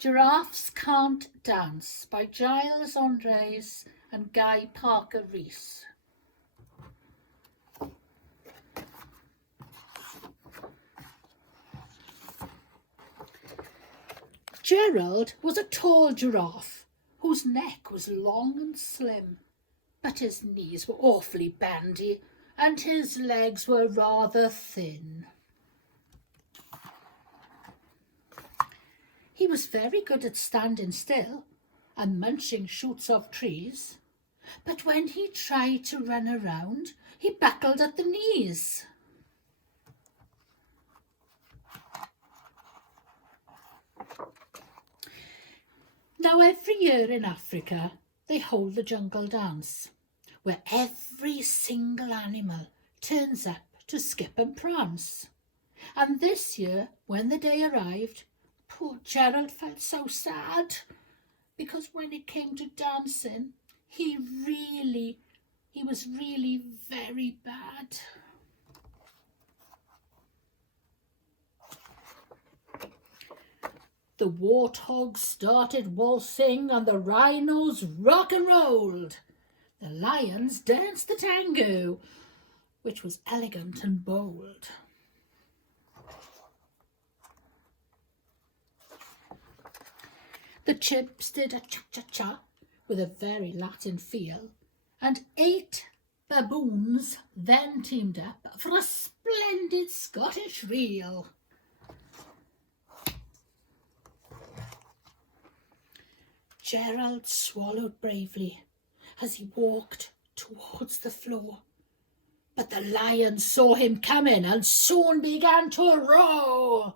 Giraffes Can't Dance by Giles Andres and Guy Parker Rees. Gerald was a tall giraffe whose neck was long and slim, but his knees were awfully bandy and his legs were rather thin. He was very good at standing still and munching shoots of trees, but when he tried to run around, he buckled at the knees. Now every year in Africa, they hold the jungle dance, where every single animal turns up to skip and prance. And this year, when the day arrived, poor Gerald felt so sad, because when it came to dancing, he was really very bad. The warthogs started waltzing and the rhinos rock and rolled. The lions danced the tango, which was elegant and bold. The chimps did a cha-cha-cha with a very Latin feel, and 8 baboons then teamed up for a splendid Scottish reel. Gerald swallowed bravely as he walked towards the floor, but the lions saw him coming and soon began to roar.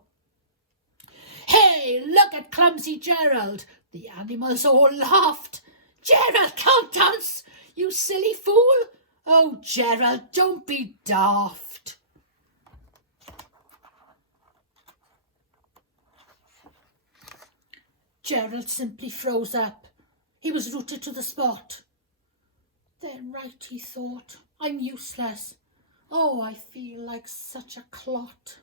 "Hey, look at clumsy Gerald!" The animals all laughed. "Gerald can't dance, you silly fool! Oh, Gerald, don't be daft!" Gerald simply froze up. He was rooted to the spot. Then right, he thought, I'm useless. Oh, I feel like such a clot.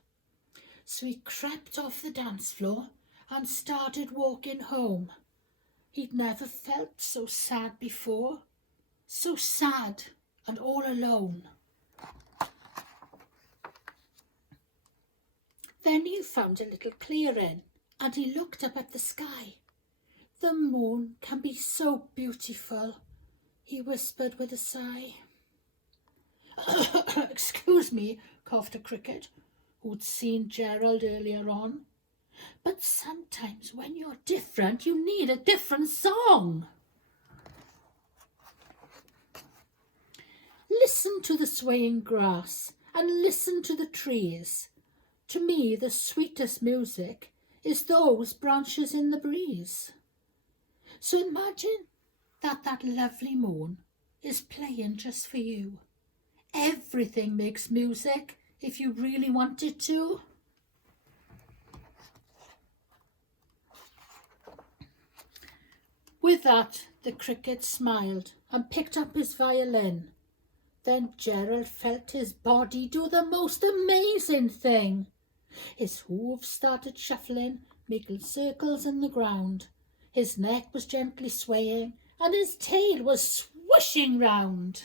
So he crept off the dance floor and started walking home. He'd never felt so sad before, so sad and all alone. Then he found a little clearing and he looked up at the sky. "The moon can be so beautiful," he whispered with a sigh. "Excuse me," coughed a cricket, who'd seen Gerald earlier on. "But sometimes when you're different, you need a different song." Listen to the swaying grass and listen to the trees. To me, the sweetest music is those branches in the breeze. So imagine that lovely moon is playing just for you. Everything makes music if you really want it to. With that, the cricket smiled and picked up his violin. Then Gerald felt his body do the most amazing thing. His hooves started shuffling, making circles in the ground. His neck was gently swaying and his tail was swooshing round.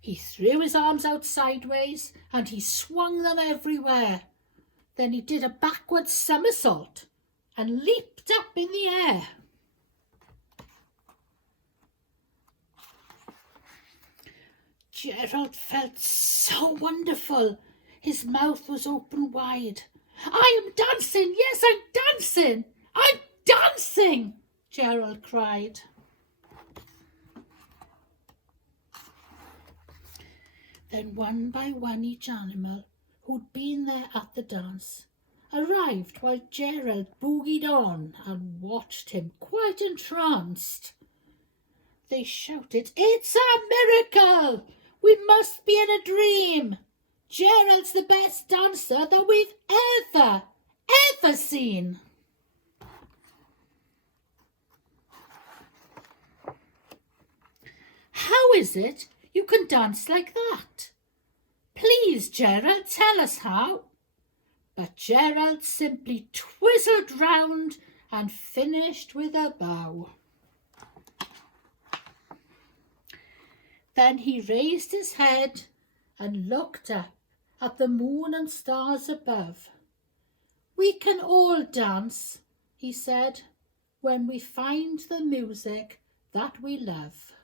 He threw his arms out sideways and he swung them everywhere. Then he did a backward somersault and leaped up in the air. Gerald felt so wonderful. His mouth was open wide. "I am dancing, yes, I'm dancing! I'm dancing!" Gerald cried. Then one by one each animal who'd been there at the dance arrived while Gerald boogied on and watched him quite entranced. They shouted, "It's a miracle! We must be in a dream! Gerald's the best dancer that we've ever seen!" "How is it you can dance like that? Please, Gerald, tell us how." But Gerald simply twizzled round and finished with a bow. Then he raised his head and looked up at the moon and stars above. "We can all dance," he said, "when we find the music that we love."